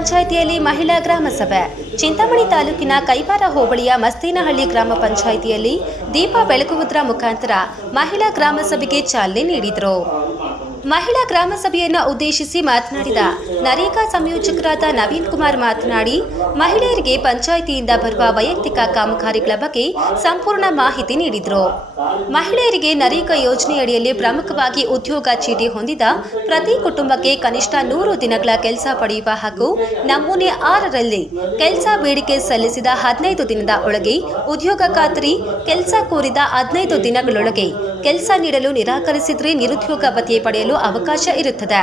ಪಂಚಾಯಿತಿಯಲ್ಲಿ ಮಹಿಳಾ ಗ್ರಾಮ ಸಭೆ. ಚಿಂತಾಮಣಿ ತಾಲೂಕಿನ ಕೈವಾರ ಹೋಬಳಿಯ ಮಸ್ತೀನಹಳ್ಳಿ ಗ್ರಾಮ ಪಂಚಾಯಿತಿಯಲ್ಲಿ ದೀಪ ಬೆಳಗುವುದರ ಮುಖಾಂತರ ಮಹಿಳಾ ಗ್ರಾಮ ಸಭೆಗೆ ಚಾಲನೆ ನೀಡಿದರು. ಮಹಿಳಾ ಗ್ರಾಮ ಸಭೆಯನ್ನ ಉದ್ದೇಶಿಸಿ ಮಾತನಾಡಿದ ನರೇಗಾ ಸಂಯೋಜಕರಾದ ನವೀನ್ ಕುಮಾರ್ ಮಾತನಾಡಿ, ಮಹಿಳೆಯರಿಗೆ ಪಂಚಾಯಿತಿಯಿಂದ ಬರುವ ವೈಯಕ್ತಿಕ ಕಾಮಗಾರಿಗಳ ಬಗ್ಗೆ ಸಂಪೂರ್ಣ ಮಾಹಿತಿ ನೀಡಿದರು. ಮಹಿಳೆಯರಿಗೆ ನರೇಗಾ ಯೋಜನೆಯಡಿಯಲ್ಲಿ ಪ್ರಮುಖವಾಗಿ ಉದ್ಯೋಗ ಚೀಟಿ ಹೊಂದಿದ ಪ್ರತಿ ಕುಟುಂಬಕ್ಕೆ ಕನಿಷ್ಠ ನೂರು ದಿನಗಳ ಕೆಲಸ ಪಡೆಯುವ ಹಾಗೂ ನಮೂನೆ ಆರರಲ್ಲಿ ಕೆಲಸ ಬೇಡಿಕೆ ಸಲ್ಲಿಸಿದ ಹದಿನೈದು ದಿನದ ಒಳಗೆ ಉದ್ಯೋಗ ಖಾತ್ರಿ, ಕೆಲಸ ಕೋರಿದ ಹದಿನೈದು ದಿನಗಳೊಳಗೆ ಕೆಲಸ ನೀಡಲು ನಿರಾಕರಿಸಿದರೆ ನಿರುದ್ಯೋಗ ಭತ್ಯೆ ಪಡೆಯಲು ಅವಕಾಶ ಇರುತ್ತದೆ.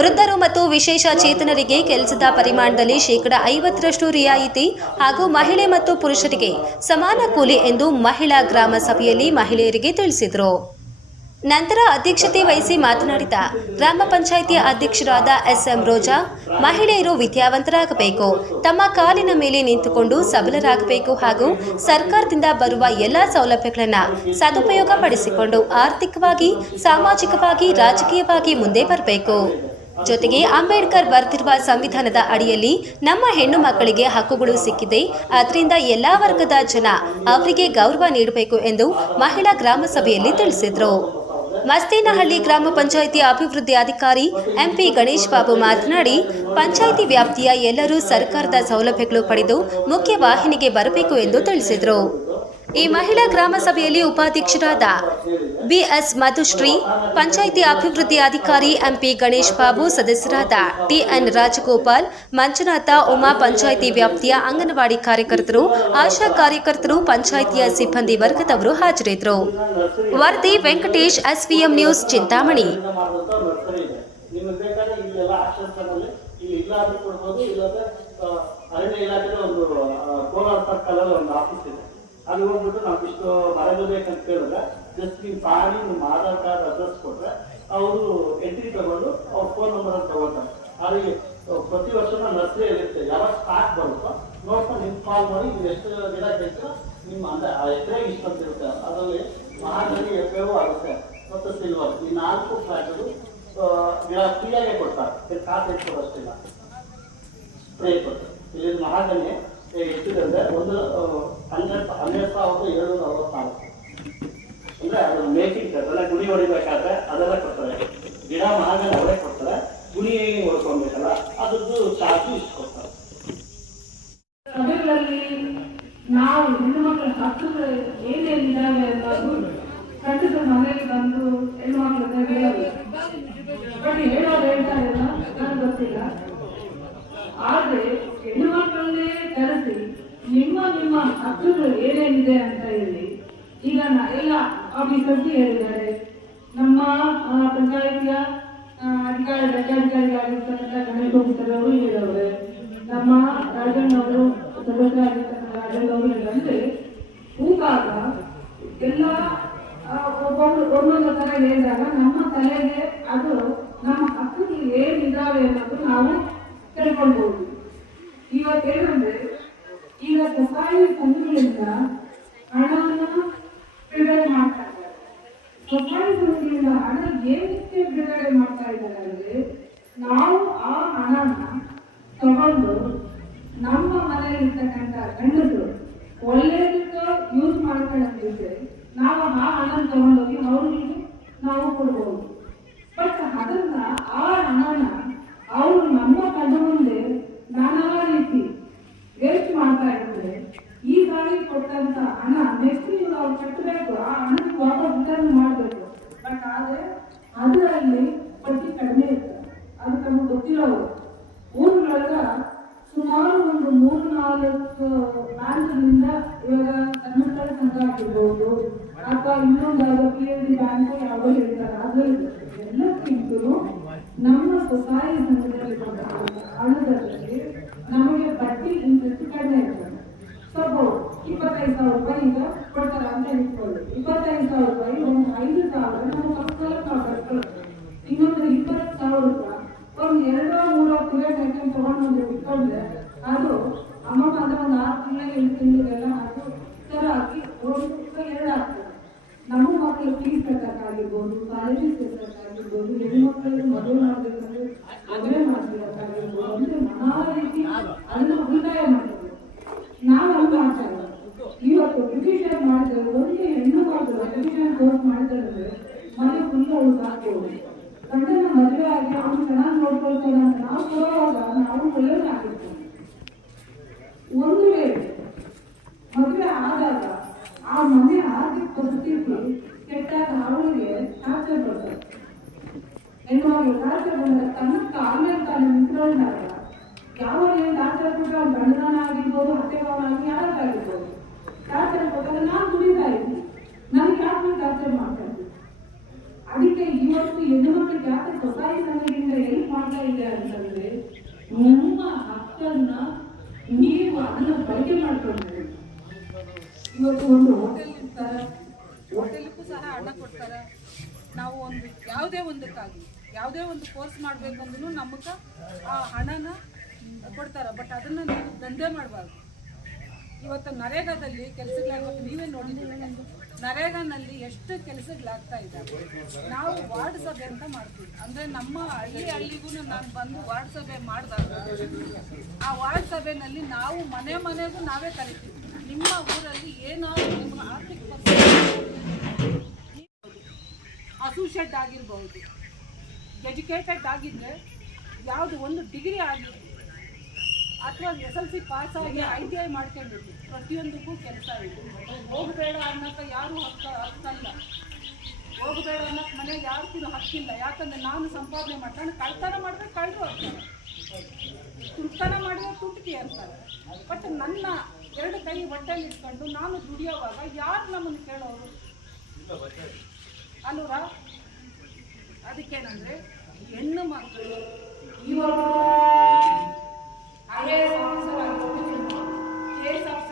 ವೃದ್ಧರು ಮತ್ತು ವಿಶೇಷ ಚೇತನರಿಗೆ ಕೆಲಸದ ಪರಿಮಾಣದಲ್ಲಿ ಶೇಕಡ ಐವತ್ತರಷ್ಟು ರಿಯಾಯಿತಿ ಹಾಗೂ ಮಹಿಳೆ ಮತ್ತು ಪುರುಷರಿಗೆ ಸಮಾನ ಕೂಲಿ ಎಂದು ಮಹಿಳಾ ಗ್ರಾಮ ಸಭೆಯಲ್ಲಿ ಮಹಿಳೆಯರಿಗೆ ತಿಳಿಸಿದರು. ನಂತರ ಅಧ್ಯಕ್ಷತೆ ವಹಿಸಿ ಮಾತನಾಡಿದ ಗ್ರಾಮ ಪಂಚಾಯಿತಿ ಅಧ್ಯಕ್ಷರಾದ ಎಸ್ಎಂ ರೋಜಾ, ಮಹಿಳೆಯರು ವಿದ್ಯಾವಂತರಾಗಬೇಕು, ತಮ್ಮ ಕಾಲಿನ ಮೇಲೆ ನಿಂತುಕೊಂಡು ಸಬಲರಾಗಬೇಕು ಹಾಗೂ ಸರ್ಕಾರದಿಂದ ಬರುವ ಎಲ್ಲ ಸೌಲಭ್ಯಗಳನ್ನು ಸದುಪಯೋಗ ಪಡಿಸಿಕೊಂಡು ಆರ್ಥಿಕವಾಗಿ, ಸಾಮಾಜಿಕವಾಗಿ, ರಾಜಕೀಯವಾಗಿ ಮುಂದೆ ಬರಬೇಕು. ಜೊತೆಗೆ ಅಂಬೇಡ್ಕರ್ ಬರೆದಿರುವ ಸಂವಿಧಾನದ ಅಡಿಯಲ್ಲಿ ನಮ್ಮ ಹೆಣ್ಣು ಮಕ್ಕಳಿಗೆ ಹಕ್ಕುಗಳು ಸಿಕ್ಕಿದೆ ಅದರಿಂದ ಎಲ್ಲಾ ವರ್ಗದ ಜನ ಅವರಿಗೆ ಗೌರವ ನೀಡಬೇಕು ಎಂದು ಮಹಿಳಾ ಗ್ರಾಮ ಸಭೆಯಲ್ಲಿ ತಿಳಿಸಿದರು. ಮಸ್ತೇನಹಳ್ಳಿ ಗ್ರಾಮ ಪಂಚಾಯಿತಿ ಅಭಿವೃದ್ಧಿ ಅಧಿಕಾರಿ ಎಂಪಿ ಗಣೇಶ್ ಬಾಬು ಮಾತನಾಡಿ, ಪಂಚಾಯಿತಿ ವ್ಯಾಪ್ತಿಯ ಎಲ್ಲರೂ ಸರ್ಕಾರದ ಸೌಲಭ್ಯಗಳು ಪಡೆದು ಮುಖ್ಯ ವಾಹಿನಿಗೆ ಬರಬೇಕು ಎಂದು ತಿಳಿಸಿದರು. ಈ ಮಹಿಳಾ ಗ್ರಾಮ ಸಭೆಯಲ್ಲಿ ಉಪಾಧ್ಯಕ್ಷರಾದ ಬಿಎಸ್ ಮಧುಶ್ರೀ, ಪಂಚಾಯಿತಿ ಅಭಿವೃದ್ಧಿ ಅಧಿಕಾರಿ ಎಂಪಿ ಗಣೇಶ್ ಬಾಬು, ಸದಸ್ಯರಾದ ಟಿಎನ್ ರಾಜಗೋಪಾಲ್, ಮಂಜುನಾಥ ಉಮಾ ಪಂಚಾಯಿತಿ ವ್ಯಾಪ್ತಿಯ ಅಂಗನವಾಡಿ ಕಾರ್ಯಕರ್ತರು, ಆಶಾ ಕಾರ್ಯಕರ್ತರು, ಪಂಚಾಯಿತಿಯ ಸಿಬ್ಬಂದಿ ವರ್ಗದವರು ಹಾಜರಿದ್ದರು. ವರದಿ ವೆಂಕಟೇಶ್, ಎಸ್ವಿಎಂ ನ್ಯೂಸ್, ಚಿಂತಾಮಣಿ. ಅರಣ್ಯ ಇಲಾಖೆ ಒಂದು ಕೋಲಾರ ಸರ್ಕಲ್ ಒಂದು ಆಫೀಸ್ ಇದೆ. ಅಲ್ಲಿ ಹೋಗ್ಬಿಟ್ಟು ನಾವು ಇಷ್ಟು ಮರಗಳು ಬೇಕಂತ ಕೇಳಿದ್ರೆ ಜಸ್ಟ್ ನೀವು ಪಾಡಿ ನಿಮ್ಮ ಆಧಾರ್ ಕಾರ್ಡ್ ಅಡ್ರೆಸ್ ಕೊಟ್ರೆ ಅವರು ಎಂಟ್ರಿ ತಗೊಂಡು ಅವ್ರ ಫೋನ್ ನಂಬರ್ ಅಂತ ತಗೋತಾರೆ ಅವರಿಗೆ ಪ್ರತಿ ವರ್ಷ ನರ್ಸರಿ ಇರುತ್ತೆ. ಯಾವಾಗ ಸ್ಟಾಕ್ ಬರುತ್ತೋ, ನೋಡ್ಕೊಂಡು ನಿಮ್ಗೆ ಕಾಲ್ ಮಾಡಿ ನೀವು ಎಷ್ಟು ಗಿಡ ಬೇಕು, ನಿಮ್ಮ ಅಂದ್ರೆ ಆ ಅಂತ ಇರುತ್ತೆ. ಅದರಲ್ಲಿ ಮಹಾಗಣಿ ಎಫ್ ಆಗುತ್ತೆ. ಮತ್ತು ಸಿಲ್ವರ್ ಈ ನಾಲ್ಕು ಫ್ಲಾಟ್ಗಳು ಗಿಡ ಫ್ರೀಯಾಗೆ ಕೊಡ್ತಾರೆ. ಕಾಸು ಇಟ್ಕೊಳ್ಳೋಷ್ಟಿಲ್ಲ ಸ್ಪ್ರೇ ಕೊಟ್ಟು ಇಲ್ಲಿ ಮಹಾಗಣಿ ಎಷ್ಟಿದೆ ಅಂದ್ರೆ ಒಂದು ಆ, ಹನ್ನೆರಡು ಹನ್ನೆರಡು ಸಾವಿರದ ಏಳ್ನೂರ ಅರವತ್ನಾಲ್ಕು ಅಂದ್ರೆ ಅದು ಮೇಕಿಂಗ್ ಅದೆಲ್ಲ ಗುಡಿ ಹೊಡಿಬೇಕಾದ್ರೆ ಅದೆಲ್ಲ ಕೊಡ್ತಾರೆ ಗಿಡ ಮಹಾಗಣಿ ಅವರೇ ಕೊಡ್ತಾರೆ ಗುಡಿ ಹೊಡ್ಕೊಬೇಕಲ್ಲ ಅದ್ರದ್ದು ಚಾರ್ಜು ಇಷ್ಟು ಕೊಡ್ತಾರೆ ಸಭೆಗಳಲ್ಲಿ ನಾವು ಹೆಣ್ಣುಮಕ್ಕಳ ಹಕ್ಕುಗಳು ಏನೇನಿದ್ದಾವೆ ಅನ್ನೋದು ಖಂಡಿತ ಮನೆಗೆ ಬಂದು ಹೆಣ್ಣುಮಕ್ಳ ಹತ್ರ ಹೇಳೋದು ಬಟ್ ಹೇಳೋರು ಹೇಳ್ತಾ ಇಲ್ಲ ನನಗೆ ಗೊತ್ತಿಲ್ಲ ಆದ್ರೆ ಹೆಣ್ಣುಮಕ್ಕಳನ್ನೇ ಕರೆಸಿ ನಿಮ್ಮ ನಿಮ್ಮ ಹಕ್ಕುಗಳು ಏನೇನಿದೆ ಅಂತ ಹೇಳಿ ಈಗ ನ- ಎಲ್ಲ ಆಫೀಸರ್ಸ್ ಹೇಳಿದ್ದಾರೆ. ನಮ್ಮ ಪಂಚಾಯಿತಿಯ ಅಧಿಕಾರಿ ಲೆಕ್ಕಾಧಿಕಾರಿಗಳಾಗಿರ್ತಕ್ಕಂಥ ಗಣೇಶ್ ಅವರು ಹೇಳವ್ರೆ. ನಮ್ಮ ರಾಜಣ್ಣವರು ಸದಸ್ಯರಾಗಿರ್ತಕ್ಕಂಥ ರಾಜಣ್ಣವರು ಹೇಳಂದ್ರೆ ಹೂಗಾಗ ಎಲ್ಲ ಒಬ್ಬೊಬ್ರು ಒಂದೊಂದು ಥರ ಹೇಳಿದಾಗ ನಮ್ಮ ತಲೆಗೆ ಅದು, ನಮ್ಮ ಹಕ್ಕುಗಳು ಏನಿದ್ದಾವೆ ಅನ್ನೋದು ನಾವು ತಿಳ್ಕೊಳ್ಬಹುದು ಇವತ್ತು ಏನಂದ್ರೆ, ಈಗ ಸಹಾಯ ಸಂಘಗಳಿಂದ ಹಣವನ್ನು ಬಿಡುಗಡೆ ಮಾಡ್ತಾ ಸಂಘಗಳಿಂದ ಹಣ ಏನಕ್ಕೆ ಬಿಡುಗಡೆ ಮಾಡ್ತಾ ಇದ್ದಾರೆ ಅಂದರೆ ನಾವು ಆ ಹಣನ ತಗೊಂಡು ನಮ್ಮ ಮನೆಯಲ್ಲಿರ್ತಕ್ಕಂಥ ಗಂಡಸರು ಒಳ್ಳೆಯದಕ್ಕೆ ಯೂಸ್ ಮಾಡ್ಕೊಳ್ಳೋದಿದ್ರೆ ನಾವು ಆ ಹಣನ ತಗೊಂಡೋಗಿ ಅವ್ರಿಗೆ ನಾವು ಕೊಡ್ಬೋದು. ಬಟ್ ಅದನ್ನ ಆ ಹಣನ ಅವರು ನಮ್ಮ ಕಣ್ಣು ಮುಂದೆ ನಾನಾ ರೀತಿ ವೇಸ್ಟ್ ಮಾಡ್ತಾ ಇದ್ದಾರೆ ಈ ಬಾರಿ ಕೊಟ್ಟಂತ ಹಣ ನೆಕ್ಸ್ಟ್ ನೀವು ಅವ್ರು ಕಟ್ಟಬೇಕು, ಆ ಹಣಕ್ಕೆ ವಾಪಸ್ ರಿಟರ್ನ್ ಅದರಲ್ಲಿ ಬಡ್ಡಿ ಕಡಿಮೆ ಇರ್ತದೆ. ಅದು ನಮಗೆ ಗೊತ್ತಿರೋದು ಊರುಗಳಾಗ ಸುಮಾರು ಒಂದು ಮೂರು ನಾಲ್ಕು ಬ್ಯಾಂಕ್ನಿಂದ ಇವಾಗ ಕರ್ನಾಟಕ ಸಂಘ ಆಗಿರ್ಬೋದು. ಅಥವಾ ಇನ್ನೊಂದು ಪಿ ಎಲ್ ಡಿ ಬ್ಯಾಂಕ್ ಯಾವುದೋ ಹೇಳ್ತಾರೆ. ಅದರಲ್ಲಿ ಎಲ್ಲಕ್ಕಿಂತಲೂ ನಮ್ಮ ಸ್ವಸಹಾಯ ಸಂಘದಲ್ಲಿ ಹಣದಲ್ಲಿ ನಮಗೆ ಬಡ್ಡಿ ಇಂಟ್ರೆಸ್ಟ್ ಕಡಿಮೆ ಇರ್ತದೆ. ಸಪೋಸ್ ಇಪ್ಪತ್ತೈದು ಸಾವಿರ ರೂಪಾಯಿ ಈಗ ಕೊಡ್ತಾರೆ ಅಂತ ಇಟ್ಕೊಳ್ಳಿ ಇಪ್ಪತ್ತೈದು ಸಾವಿರ ರೂಪಾಯಿ ಒಂದು ಐದು ಸಾವಿರ ಕೋರ್ಟ್ ಮಾಡಿದ್ರೆ ಮನೆ ಫುಲ್ ಅವಳು ಸಾಕು ಗಂಡನ ಮದುವೆ ಆಗಿ ಅವನು ಚೆನ್ನಾಗಿ ನೋಡ್ಕೊಳ್ತಾನೆ ಅಂತ ನಾವು ಕೊಡುವಾಗ ನಾವು ಒಳ್ಳೆಯವನಾಗಿರ್ತೀವಿ ಒಂದು ವೇಳೆ ಮದುವೆ ಆದಾಗ ಆ ಮನೆ ಆಗಿ ಪರಿಸ್ಥಿತಿ ಕೆಟ್ಟಾಗ ಅವಳಿಗೆ ಟಾರ್ಚರ್ ಬರ್ತದೆ. ಹೆಣ್ಣು ಟಾರ್ಚರ್ ಬಂದ ತನಕ ಕಾಲೇ ತಾನು ನಿಂತ್ಕೊಂಡಾಗ ಯಾವ ಏನು ಟಾರ್ಚರ್ ಕೊಟ್ಟ ಗಂಡನಾಗಿರ್ಬೋದು ಅತ್ತೆಗಾವನಾಗಿ ಯಾರಾಗಿರ್ಬೋದು ಟಾರ್ಚರ್ ಕೊಟ್ಟಾಗ ನಾನು ಕುಡಿತಾ ಇದ್ದೀನಿ. ಸೊಸೈಟಿ ಸಂಘದಿಂದ ಏನು ಮಾಡ್ತಾ ಇದೆ ಅಂತಂದ್ರೆ ನಿಮ್ಮ ಹಕ್ಕನ್ನ ನೀವು ಅದನ್ನ ಬಳಕೆ ಮಾಡ್ಕೊಳ್ಬೇಕು ಇವತ್ತು ಒಂದು ಹೋಟೆಲ್ ಇರ್ತಾರೆ ಹೋಟೆಲ್ಗೂ ಸಹ ಹಣ ಕೊಡ್ತಾರೆ ನಾವು ಒಂದು ಯಾವುದೇ ಒಂದಕ್ಕಾಗಿ ಯಾವುದೇ ಒಂದು ಕೋರ್ಸ್ ಮಾಡ್ಬೇಕಂದ್ರೂ ನಮಗೆ ಆ ಹಣನ ಕೊಡ್ತಾರೆ ಬಟ್ ಅದನ್ನು ನೀವು ದಂಧೆ ಮಾಡಬಾರ್ದು ಇವತ್ತು ನರೇಗಾದಲ್ಲಿ ಕೆಲಸಗಳಾಗುತ್ತೆ ನೀವೇ ನೋಡಿದ್ದೀವಿ ನರೇಗಾನಲ್ಲಿ ಎಷ್ಟು ಕೆಲಸಗಳಾಗ್ತಾ ಇದ್ದಾವೆ? ನಾವು ವಾರ್ಡ್ ಸಭೆ ಅಂತ ಮಾಡ್ತೀವಿ. ಅಂದರೆ ನಮ್ಮ ಹಳ್ಳಿ ಹಳ್ಳಿಗೂ ನಾನು ಬಂದು ವಾರ್ಡ್ ಸಭೆ ಮಾಡಿದಾಗ, ಆ ವಾರ್ಡ್ ಸಭೆಯಲ್ಲಿ ನಾವು ಮನೆ ಮನೆಗೂ ನಾವೇ ಕರಿತೀವಿ. ನಿಮ್ಮ ಊರಲ್ಲಿ ಏನಾದರೂ ನಿಮ್ಮ ಆರ್ಥಿಕ ಹಸು ಶೆಡ್ ಆಗಿರ್ಬೋದು ಎಜುಕೇಟೆಡ್ ಆಗಿದ್ದರೆ ಯಾವುದು ಒಂದು ಡಿಗ್ರಿ ಆಗಿ ಅಥವಾ ಎಸ್ ಎಲ್ ಸಿ ಪಾಸ್ ಆಗಿ ಐ ಟಿ ಐ ಮಾಡ್ಕೊಂಡಿದ್ದು ಪ್ರತಿಯೊಂದಕ್ಕೂ ಕೆಲಸ ಇದೆ. ಹೋಗಬೇಡ ಅನ್ನೋಕೆ ಯಾರೂ ಹಕ್ಕ ಹಕ್ಕಲ್ಲ. ಹೋಗಬೇಡ ಅನ್ನಕ್ ಮನೆಗೆ ಯಾರಿಗೂ ಹಕ್ಕಿಲ್ಲ. ಯಾಕಂದ್ರೆ ನಾನು ಸಂಪಾದನೆ ಮಾಡ್ತಾನೆ ಕಳ್ತನ ಮಾಡಿದ್ರೆ ಕಳ್ಳರು ಅಂತಾರೆ ತುಂಟನ ಮಾಡಿದ್ರೆ ತುಂಟಕಿ ಅಂತಾರೆ. ಬಟ್ ನನ್ನ ಎರಡು ಕೈ ಹೊಟ್ಟೆಲಿ ಇಟ್ಕೊಂಡು ನಾನು ದುಡಿಯೋವಾಗ ಯಾರು ನಮ್ಮನ್ನು ಕೇಳೋರು? ಅಲ್ವಾ? ಅದಕ್ಕೇನಂದ್ರೆ, ಹೆಣ್ಣು ಮಕ್ಕಳು ಇವಾಗ ಐ ಎ ಎಸ್ ಆಫೀಸರ್ ಆಗಿರ್ಬೋದು ಕೆ ಎಸ್ ಆಫೀಸರ್ ಆಗಿರ್ಬೋದು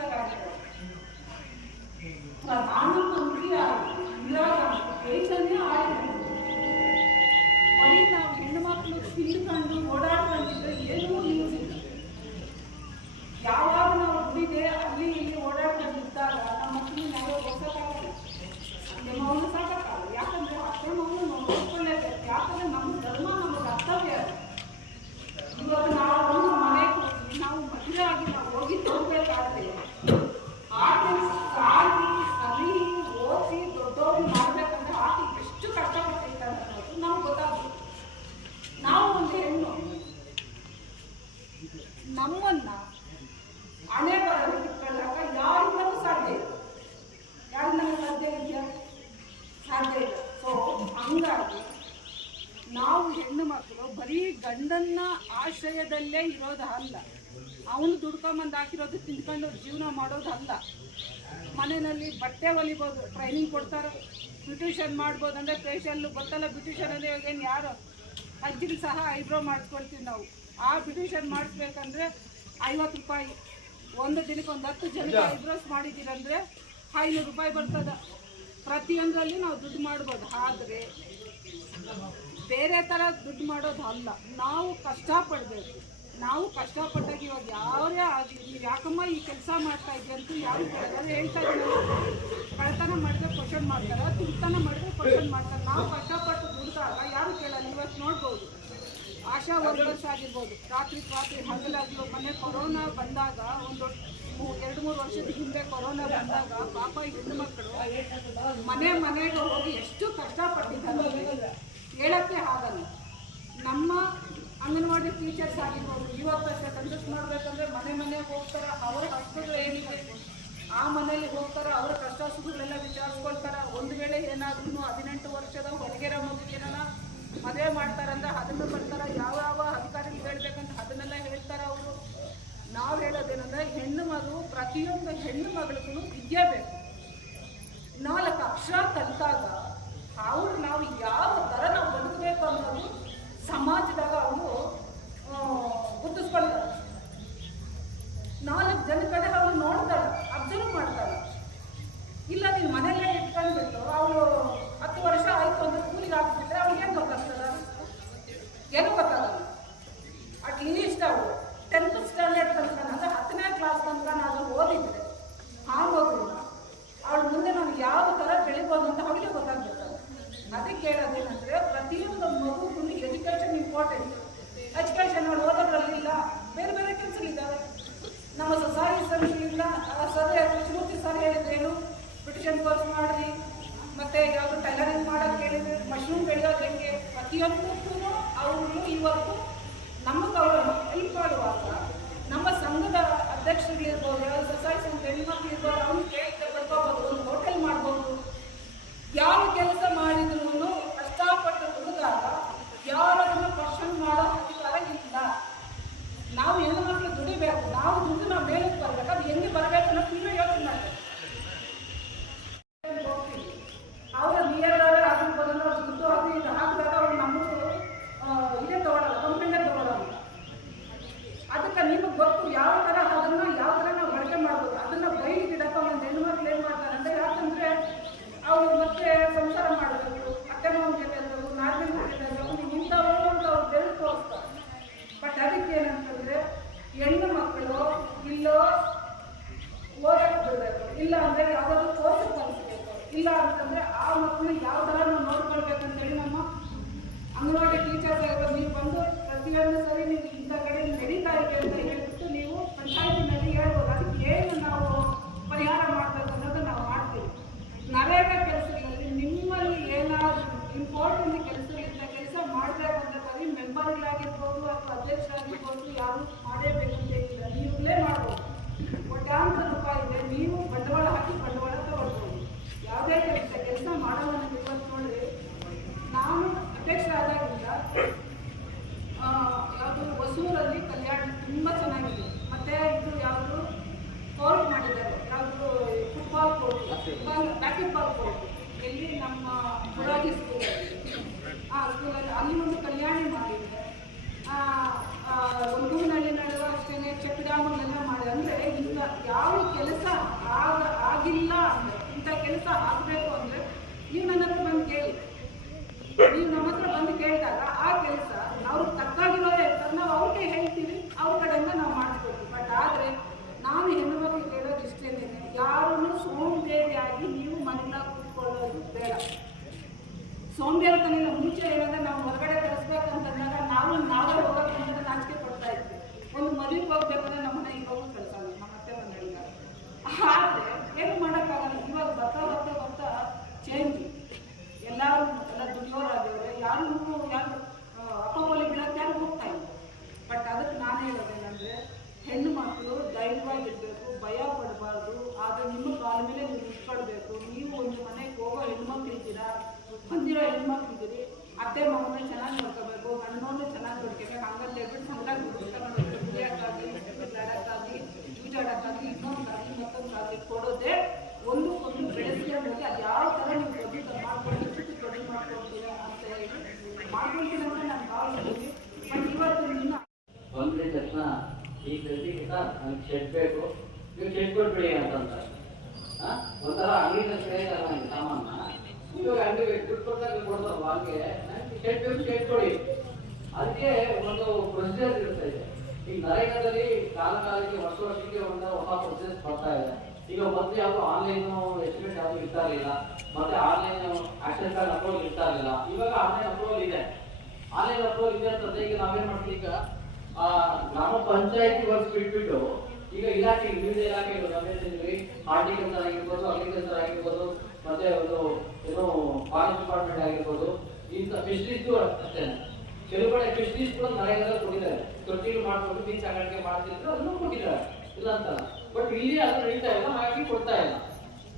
ಪ್ರಧಾನಮಂತ್ರಿ ಆಗಿ ಇವಾಗ ದೇಶನೇ ಆಳಿದ್ರು ಬರೀ ನಾವು ಹೆಣ್ಣು ಮಕ್ಕಳು ತಿಂದ್ಕೊಂಡು ಓಡಾಡ್ಕೊಂಡಿದ್ರೆ ಏನೂ ಯೂಸ್ ಇಲ್ಲ ಯಾವಾಗ ನಾವು ದುಡಿದೆ ಅಲ್ಲಿ ಇಲ್ಲಿ ಓಡಾಡ್ಕೊಂಡಿದ್ದಾಗ ನಮ್ಮ ಮಕ್ಕಳು ನಾವು ಓದ್ಸೋಕ್ಕಾಗಲ್ಲ ನಮ್ಮ ಮೌನ ಸಾಕಾಗಲ್ಲ ಯಾಕಂದ್ರೆ ಅಷ್ಟೇ ಮೌನ ನಾವು ನೋಡ್ಕೊಳ್ಳೇಬೇಕು ಯಾಕಂದ್ರೆ ನಮ್ಮ ಧರ್ಮ ನಮಗೆ ಕರ್ತವ್ಯ ಅದು. ಇವತ್ತು ನಾವು ಒಂದು ಮನೆಗೆ ಹೋಗಿ ನಾವು ಮದುವೆ ಆಗಿ ನಾವು ಹೋಗಿ ಹೋಗ್ಬೇಕಾದ್ರೆ ಆಕೆ ಸಾಗಿ ಸರಿ ಓದಿಸಿ ದೊಡ್ಡವ್ರು ಮಾಡ್ಬೇಕಂದ್ರೆ ಆಕೆ ಎಷ್ಟು ಕಷ್ಟಪಟ್ಟಿರ್ತಾರೆ ಅನ್ನೋದು ನಮ್ಗೆ ಗೊತ್ತಾಗ್ತದೆ ನಾವು ಒಂದು ಹೆಣ್ಣು ನಮ್ಮನ್ನ ಹಣೆ ಬರಲು ಇಟ್ಕೊಳ್ಳಾಕ ಯಾರಿಂದಲೂ ಸಾಧ್ಯ ಇಲ್ಲ ಯಾರಿಂದಲೂ ಸಾಧ್ಯ ಇದೆಯಾ ಸಾಧ್ಯ ಇಲ್ಲ ಸೊ ಹಂಗಾಗಿ ನಾವು ಹೆಣ್ಣು ಮಕ್ಕಳು ಬರೀ ಗಂಡನ್ನ ಆಶ್ರಯದಲ್ಲೇ ಇರೋದು ಅಲ್ಲ ದುಡ್ಕೊಂಬಂದು ಹಾಕಿರೋದು ತಿಂದ್ಕೊಂಡು ಜೀವನ ಮಾಡೋದು ಅಲ್ಲ. ಮನೆಯಲ್ಲಿ ಬಟ್ಟೆ ಹೊಲಿಬೋದು ಟ್ರೈನಿಂಗ್ ಕೊಡ್ತಾರೆ ಬ್ಯೂಟಿಷನ್ ಮಾಡ್ಬೋದು ಅಂದರೆ ಫೇಶಿಯಲ್ಲು ಗೊತ್ತಲ್ಲ ಬ್ಯೂಟಿಷನ್ ಅಂದರೆ ಇವಾಗೇನು ಯಾರು? ಅಜ್ಜಿಗೆ ಸಹ ಐಬ್ರೋ ಮಾಡ್ಕೊಳ್ತೀವಿ ನಾವು. ಆ ಬ್ಯೂಟಿಷನ್ ಮಾಡಿಸ್ಬೇಕಂದ್ರೆ ಐವತ್ತು ರೂಪಾಯಿ ಒಂದು ದಿನಕ್ಕೆ ಒಂದು ಹತ್ತು ಜನಕ್ಕೆ ಐಬ್ರೋಸ್ ಮಾಡಿದ್ದೀರಂದ್ರೆ ಐನೂರು ರೂಪಾಯಿ ಬರ್ತದೆ. ಪ್ರತಿಯೊಂದರಲ್ಲಿ ನಾವು ದುಡ್ಡು ಮಾಡ್ಬೋದು. ಆದರೆ ಬೇರೆ ಥರ ದುಡ್ಡು ಮಾಡೋದು ಅಲ್ಲ. ನಾವು ಕಷ್ಟಪಡಬೇಕು. ನಾವು ಕಷ್ಟಪಟ್ಟಾಗ ಇವಾಗ ಯಾರೇ ಆಗಲಿ ನೀವು ಯಾಕಮ್ಮ ಈ ಕೆಲಸ ಮಾಡ್ತಾ ಇದ್ದೀವಿ ಅಂತೂ ಯಾರು ಕೇಳಲ್ಲ. ಹೇಳ್ತಾ ಇದ್ದೀನಿ ಕಳ್ತನ ಮಾಡಿದ್ರೆ ಕ್ವಶನ್ ಮಾಡ್ತಾರೆ. ತುರ್ತನ ಮಾಡಿದ್ರೆ ಕ್ವಶನ್ ಮಾಡ್ತಾರೆ. ನಾವು ಕಷ್ಟಪಟ್ಟು ದುಡ್ದಾಗ ಯಾರು ಕೇಳಲ್ಲ. ಇವತ್ತು ನೋಡ್ಬೋದು. ಆಶಾ ವರ್ಕರ್ಸ್ ಆಗಿರ್ಬೋದು. ರಾತ್ರಿ ರಾತ್ರಿ ಹಗಲಾಗಲು ಮೊನ್ನೆ ಕೊರೋನಾ ಬಂದಾಗ ಒಂದು ಎರಡು ಮೂರು ವರ್ಷದ ಹಿಂದೆ ಕೊರೋನಾ ಬಂದಾಗ ಪಾಪ ಹೆಣ್ಣು ಮಕ್ಕಳು ಮನೆ ಮನೆಗೆ ಹೋಗಿ ಎಷ್ಟು ಕಷ್ಟಪಟ್ಟಿದ್ದಾರೆ. ಹೇಳೋಕ್ಕೆ ಆಗಲ್ಲ. ನಮ್ಮ ಅಂಗನವಾಡಿ ಟೀಚರ್ಸ್ ಆಗಿರ್ಬೋದು, ಇವತ್ತು ಕಂಡಕ್ಟ್ ಮಾಡಬೇಕಂದ್ರೆ ಮನೆ ಮನೆಗೆ ಹೋಗ್ತಾರೆ, ಅವರ ಕಷ್ಟಗಳು ಏನಿದೆ? ಆ ಮನೆಯಲ್ಲಿ ಹೋಗ್ತಾರೆ, ಅವರ ಕಷ್ಟ ಸುಖಗಳೆಲ್ಲ ವಿಚಾರಿಸ್ಕೊಳ್ತಾರೆ. ಒಂದು ವೇಳೆ ಏನಾದ್ರೂ ಹದಿನೆಂಟು ವರ್ಷದ ಹೊರಗೆರ ಮಗುವಿನ ಮದುವೆ ಮಾಡ್ತಾರಂದ್ರೆ ಅದನ್ನು ಬರ್ತಾರೆ. ಯಾವ ಯಾವ ಅಧಿಕಾರಿಗಳು ಹೇಳ್ಬೇಕಂತ ಅದನ್ನೆಲ್ಲ ಹೇಳ್ತಾರೆ ಅವರು. ನಾವು ಹೇಳೋದೇನಂದ್ರೆ ಹೆಣ್ಣು ಮಗು, ಪ್ರತಿಯೊಂದು ಹೆಣ್ಣು ಮಗಳಿಗೂ ವಿದ್ಯೆ ಬೇಕು. ನಾಲ್ಕು ಅಕ್ಷರ ಕಲಿತಾಗ ಅವ್ರು ನಾವು ಯಾವ ಥರ ನಾವು ಬದುಕಬೇಕು ಅನ್ನೋದು ಸಮಾಜದಾಗ ಅವರು ಗುರುತಿಸ್ಕೊಳ್ತಾರೆ ನಾಲ್ಕು ಜನ ಕಡೆ ಅವ್ರು ನೋಡ್ತಾರೆ ಅಬ್ಸರ್ವ್ ಮಾಡ್ತಾರೆ. ಇಲ್ಲ, ನೀನು ಮನೆಯಲ್ಲೇ ಇಟ್ಕೊಂಡ್ಬಿಟ್ಟು ಅವಳು ಹತ್ತು ವರ್ಷ ಆಯ್ತು ಅಂದ್ರೆ ಕೂಲಿಗೆ ಹಾಕ್ಬಿಟ್ರೆ ಅವ್ಳಿಗೆ ಏನು ಗೊತ್ತಾಗ್ತದ? ಏನೂ ಗೊತ್ತಾಗಲ್ಲ. ಅಟ್ಲೀಸ್ಟ್ ಅವಳು. ಟೆಂತ್ ಸ್ಟ್ಯಾಂಡರ್ಡ್ ತನಕ ಅಂದ್ರೆ ಹತ್ತನೇ ಕ್ಲಾಸ್ ತನಕ ನಾನು ಓದಿದ್ರೆ ಆ ಮಗು ಅವಳು ಮುಂದೆ ನಾನು ಯಾವ ಥರ ಬೆಳಿಬೋದು ಅಂತ ಅವಳಿಗೆ ಗೊತ್ತಾಗ್ಬಿಡ್ತದೆ. ಅದಕ್ಕೆ ಕೇಳೋದೇನಂದ್ರೆ ಪ್ರತಿಯೊಂದು ಮಗುಗೂ ಎಜುಕೇಶನ್ ಇಂಪಾರ್ಟೆಂಟ್ ಎಜುಕೇಶನ್ ಅವಳು ಓದೋದ್ರಲ್ಲಿಲ್ಲ, ಬೇರೆ ಬೇರೆ ಕೆಲಸಗಳಿದ್ದಾವೆ ನಮ್ಮ ಸೊಸೈಟಿ ಸಮಿತಿಯಿಂದ ಸರ್ ಕೃಷ್ಣಮೂರ್ತಿ ಸರ್ ಹೇಳಿದ್ರೇನು ಬ್ಯೂಟಿಷನ್ ಕೋರ್ಸ್ ಮಾಡಿರಿ. ಮತ್ತೆ ಯಾವುದು ಟೈಲರಿಂಗ್ ಮಾಡೋಕ್ಕೆ ಹೇಳಿದ್ರೆ ಮಶ್ರೂಮ್ ಬೆಳೆಯೋದು ಹೆಂಗೆ? ಪ್ರತಿಯೊಂದಕ್ಕೂ ಅವರು ಇವತ್ತು ನಮ್ಮ ಅವರು ಹೆಲ್ಪ್ ಮಾಡುವಾಗ, ನಮ್ಮ ಸಂಘದ ಅಧ್ಯಕ್ಷರುಗಳಿರ್ಬೋದು ಯಾವ ಸೊಸೈಟಿ ಸಂಘ, ಹೆಣ್ಮಕ್ಳು ಇರ್ಬೋದು ಅವ್ನು ಕೇಳಿದ್ರೆ ಬರ್ಕೋಬೋದು ಒಂದು ಹೋಟೆಲ್ ಮಾಡ್ಬೋದು ಯಾವ ಕೆಲಸ ಮಾಡಿದ್ರು ಕಷ್ಟಪಟ್ಟು ದುಡಿದಾಗ ಯಾರನ್ನು ಕ್ವಶನ್ ಮಾಡೋ ಅಧಿಕಾರ ಇಲ್ಲ ನಾವು ದುಡ್ಡು ನಾವು ಮೇಲಕ್ಕೆ ಬರ್ಬೇಕು? ಅದು ಹೆಂಗೆ ಬರಬೇಕು ಅನ್ನೋದು ನೀವೇ ಯೋಚನೆ ಅವರ ನಿಯರ್ ಅದ್ರ ಬದಲು ಅವ್ರು ದುಡ್ಡು ಅದು ಇದು ಹಾಕಿದಾಗ ಅವ್ರು ನಮ್ಮದು ಇದೇ ತಗೊಳಲ್ಲ ಕಂಪ್ಲೇಂಟೇ ತಗೊಳಲ್ಲ ಅದಕ್ಕೆ ನಿಮಗೆ ಗೊತ್ತು ಯಾವ ಥರ ಅದನ್ನು ಯಾವ ಥರ ನಾವು ಬಳಕೆ ಮಾಡ್ಬೋದು ಅದನ್ನು ಬೈಲಿ ಗಿಡಕ್ಕೆ ಒಂದು ಹೆಣ್ಮಕ್ಳು ಏನು ಮಾಡ್ತಾರೆ ಅಂದರೆ ಯಾಕಂದರೆ ಅವರು ಮತ್ತೆ ಸಂಸಾರ ಮಾಡಬೇಕು ಅತ್ತೆ ಮಾವನ ಜೊತೆ ಇರಬೇಕು ನಾದಿನ ಜೊತೆ ಇರಬೇಕು ಇಂಥವು ಅಂತ ಅವ್ರು ಬೆಳೆದು ತೋರಿಸ್ತಾರೆ ಬಟ್ ಅದಕ್ಕೆ ಏನಂತಂದರೆ ಹೆಣ್ಣು ಮಕ್ಕಳು ಇಲ್ಲೋ ಓದಕ್ಕೆ ಬಿಡಬೇಕು ಇಲ್ಲ ಅಂದರೆ ಯಾವುದಾದ್ರು ಕೋರ್ಸ್ ಕಲಿಸ್ಬೇಕು ಇಲ್ಲ ಅಂತಂದರೆ ಆ ಮಕ್ಕಳು ಯಾವ ಥರ ನಾವು ನೋಡ್ಕೊಳ್ಬೇಕು ಅಂತೇಳಿ ನಮ್ಮ ಅಂಗನವಾಡಿ ಟೀಚರ್ಸ್ ಆಗಿರೋದು ನೀವು ಬಂದು ಪ್ರತಿಯೊಂದು ಸರಿ ನೀವು ಇಂಥ ಕಡೆ ನಡೀತಾ ಇದೆ ಅಂತ ಹೇಳ್ಬಿಟ್ಟು ನೀವು ಪಂಚಾಯತಿನಲ್ಲಿ ಹೇಳ್ಬೋದು. ಅದಕ್ಕೆ ಏನು ನಾವು ಪರಿಹಾರ ಮಾಡಬೇಕು ಅನ್ನೋದು ನಾವು ಮಾಡ್ತೀವಿ. ನರೇಗಾ ಕೆಲಸಗಳಲ್ಲಿ ನಿಮ್ಮಲ್ಲಿ ಏನಾದರೂ ಇಂಪಾರ್ಟೆಂಟ್ ಕೆಲಸಗಳಿಂದ ಕೆಲಸ ಮಾಡಬೇಕು ಅಂತ ಬರೀ ಮೆಂಬರ್ಗಳಾಗಿರ್ಬೋದು ಅಥವಾ ಅಧ್ಯಕ್ಷರಾಗಿರ್ಬೋದು ಯಾರು ಮಾಡೇಬೇಕು ಅದಕ್ಕೆ ಒಂದು ಪ್ರೊಸೀಜರ್ ಇದೆ ಈಗ. ನರೇಗಾದಲ್ಲಿ ಕಾಲ ಕಾಲಕ್ಕೆ ವರ್ಷ ವರ್ಷಕ್ಕೆ ಒಂದು ಹೊಸ ಪ್ರೊಸೀಜರ್ ಬರ್ತಾ ಇದೆ. ಈಗ ಮೊದಲು ಯಾವುದು ಆನ್ಲೈನ್ ಎಸ್ಟಿಮೇಟ್ ಯಾವುದು ಇರ್ತಾ ಇರಲಿಲ್ಲ ಮತ್ತೆ ಆನ್ಲೈನ್ ಆಕ್ಷನ್ ಕಾರ್ಡ್ ಅಪ್ರೂವಲ್ ಇರ್ತಾ ಇರಲಿಲ್ಲ ಇವಾಗ ಆನ್ಲೈನ್ ಅಪ್ರೂವಲ್ ಇದೆ. ಆನ್ಲೈನ್ ಅಪ್ರೂವಲ್ ಇದೆ ಅಂತಂದ್ರೆ ಈಗ ನಾವೇನ್ ಮಾಡ್ತೀವಿ ಈಗ? ಗ್ರಾಮ ಪಂಚಾಯತಿ ವರ್ಕ್ ಬಿಟ್ಬಿಟ್ಟು ಈಗ ಇಲಾಖೆ, ವಿವಿಧ ನಾವೇನಿದ್ವಿ ಹಾರ್ಟಿಕಲ್ಚರ್ ಆಗಿರ್ಬೋದು, ಅಗ್ರಿಕಲ್ಚರ್ ಆಗಿರ್ಬೋದು, ಮತ್ತೆ ಒಂದು, ಏನು ಫಾರೆಸ್ಟ್ ಡಿಪಾರ್ಟ್ಮೆಂಟ್ ಆಗಿರ್ಬೋದು, ಇಂಥ ಫಿಶ್ರೀಸು ಅಷ್ಟೇ ಕೆಲವು ಕಡೆ ಫಿಶರೀಸ್ ಕೂಡ ನರೇಗಾದಲ್ಲಿ ಕೊಟ್ಟಿದ್ದಾರೆ. ತೊಟ್ಟಿಲು ಮಾಡ್ಕೊಂಡು ಬೀಚ್ ಸಾಗಾಣಿಕೆ ಮಾಡ್ತಿದ್ರು ಅದನ್ನು ಕೊಟ್ಟಿದ್ದಾರೆ. ಇಲ್ಲ ಅಂತಲ್ಲ ಬಟ್ ಇಲ್ಲಿ ಅದು ನಡೀತಾ ಇಲ್ಲ, ಹಾಗಾಗಿ ಕೊಡ್ತಾ ಇಲ್ಲ.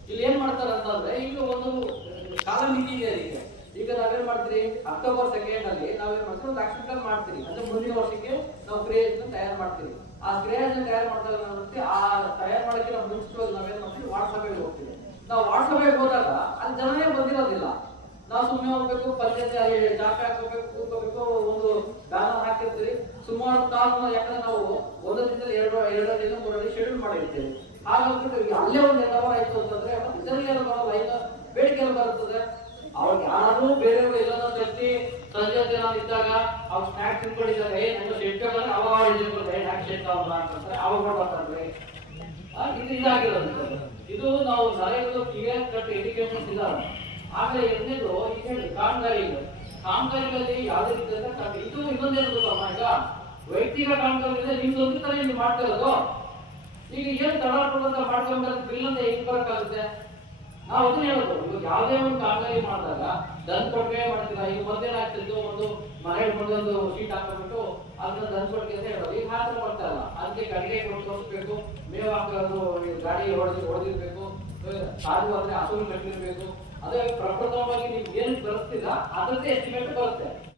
ಇಲ್ಲಿ ಏನ್ ಮಾಡ್ತಾರೆ ಅಂತಂದ್ರೆ ಈಗ ಒಂದು ಕಾಲಮಿತಿ ಇದೆ ಈಗ. ಈಗ ನಾವೇನ್ ಮಾಡ್ತೀರಿ? ಅಕ್ಟೋಬರ್ ಸೆಕೆಂಡ್ ಅಲ್ಲಿ ನಾವೇನ್ ಮಾಡ್ತೀವಿ? ಒಂದು ಮಾಡ್ತೀವಿ ಅಂದ್ರೆ ಮುಂದಿನ ವರ್ಷಕ್ಕೆ ನಾವು ಕ್ರೇಜ್ ತಯಾರು ಮಾಡ್ತೀವಿ ಆ ಕ್ರೇಜ್ ತಯಾರು ಮಾಡ್ತಾರೆ ಆ ತಯಾರು ಮಾಡಕ್ಕೆ ನಾವು ಮುಂಚಿತವಾಗಿ ನಾವೇನ್ ಮಾಡ್ತೀವಿ? ವಾಟ್ಸಪ್ ಹೋಗ್ತೀವಿ. ನಾವು ವಾಟ್ಸಪ್ ಹೋದಾಗ ಅಲ್ಲಿ ಜನನೇ ಬಂದಿರೋದಿಲ್ಲ. ನಾವು ಸುಮ್ಮನೆ ಹೋಗ್ಬೇಕು ಪಂಚಾಯತಿ ಅಲ್ಲಿ ಜಾಗ ಹಾಕೋಬೇಕು ಕೂತ್ಕೋಬೇಕು, ಒಂದು ದಾನ ಹಾಕಿರ್ತೀವಿ ಸುಮಾರು ತಾಸು ಯಾಕಂದ್ರೆ ನಾವು ಒಂದರಿಂದ ಎರಡು, ಎರಡರಿಂದ ಮೂರರಲ್ಲಿ ಶೆಡ್ಯೂಲ್ ಮಾಡಿರ್ತೇವೆ. ಹಾಗಾಗ್ಬಿಟ್ಟು ಅಲ್ಲೇ ಒಂದು ಎಲ್ಲವರ ಆಯ್ತು ಅಂತಂದ್ರೆ ಮತ್ತೆ ಏನು ಬರಲ್ಲ ಇಲ್ಲ ಬೇಡಿಕೆ ಎಲ್ಲ ಬರ್ತದೆ ಅವಾಗ ಯಾರು ಬೇರೆಯವರು ಇಲ್ಲದ ವ್ಯಕ್ತಿ ಸಂಜೆ ದಿನ ಇದ್ದಾಗ ಅವ್ರು ಸ್ನಾಕ್ಸ್ ತಿನ್ಕೊಂಡಿದ್ದಾರೆ. ಏ ಬೇಕಾದ್ರೆ ಅವಾಗ ತಗೊಂಡ್ರ ಅಂತಂದ್ರೆ ಅವಾಗ ಇದು ಇದಾಗಿರೋದು. ಇದು ನಾವು ನರೇಂದ್ರ ಕ್ಲಿಯರ್ ಕಟ್ ಎಜುಕೇಶನ್ ಇದಾವೆ ಆಮೇಲೆ ಎರಡನೇದು ಈಗ ಹೇಳಿ ಕಾಮಗಾರಿಗಳು ಕಾಮಗಾರಿಗಳಲ್ಲಿ ಯಾವುದೇ ರೀತಿಯಾದ ಇದು ಇನ್ನೊಂದೇನು ಗೊತ್ತಮ್ಮ ವೈಯಕ್ತಿಕ ಕಾಮಗಾರಿಗಳಿಂದ ನಿಮ್ದೊಂದು ತರ ಇಲ್ಲಿ ಮಾಡ್ತಾ ಇರೋದು ಈಗ ಏನು ತಡಾಡ್ಕೊಂಡಂತ ಮಾಡ್ಕೊಂಡ್ರೆ ಬಿಲ್ ಅಂತ ಹೆಂಗ್ ಬರಕ್ಕಾಗುತ್ತೆ? ನಾವು ಅದನ್ನ ಹೇಳೋದು. ಇವಾಗ ಯಾವುದೇ ಒಂದು ಕಾಮಗಾರಿ ಮಾಡಿದಾಗ ದನ್ ಕೊಟ್ಗೆ ಮಾಡ್ತಿಲ್ಲ ಈಗ ಮೊದಲೇನಾಗ್ತಿತ್ತು ಒಂದು ಮನೆ ಒಂದು ಶೀಟ್ ಹಾಕೊಂಡ್ಬಿಟ್ಟು ಅದನ್ನ ದನ್ ಕೊಟ್ಗೆ ಅಂತ ಹೇಳೋದು. ಈಗ ಹಾತ್ರ ಮಾಡ್ತಾ ಇಲ್ಲ. ಅದಕ್ಕೆ ಕಡಿಗೆ ಕೊಟ್ಟು ತೋರಿಸ್ಬೇಕು, ಮೇವು ಹಾಕೋದು ಗಾಡಿ ಹೊಡೆದು ಹೊಡೆದಿರ್ಬೇಕು ಸಾಧು ಅಂದ್ರೆ ಹಸುವಿನ ಕಟ್ಟಿರ್ಬೇಕು ಅದೇ ಪ್ರಕೃತವಾಗಿ ನೀವು ಏನು ಬರುತ್ತಿಲ್ಲ ಅದರದ್ದೇ ಎಸ್ಟಿಮೇಟ್ ಬರುತ್ತೆ.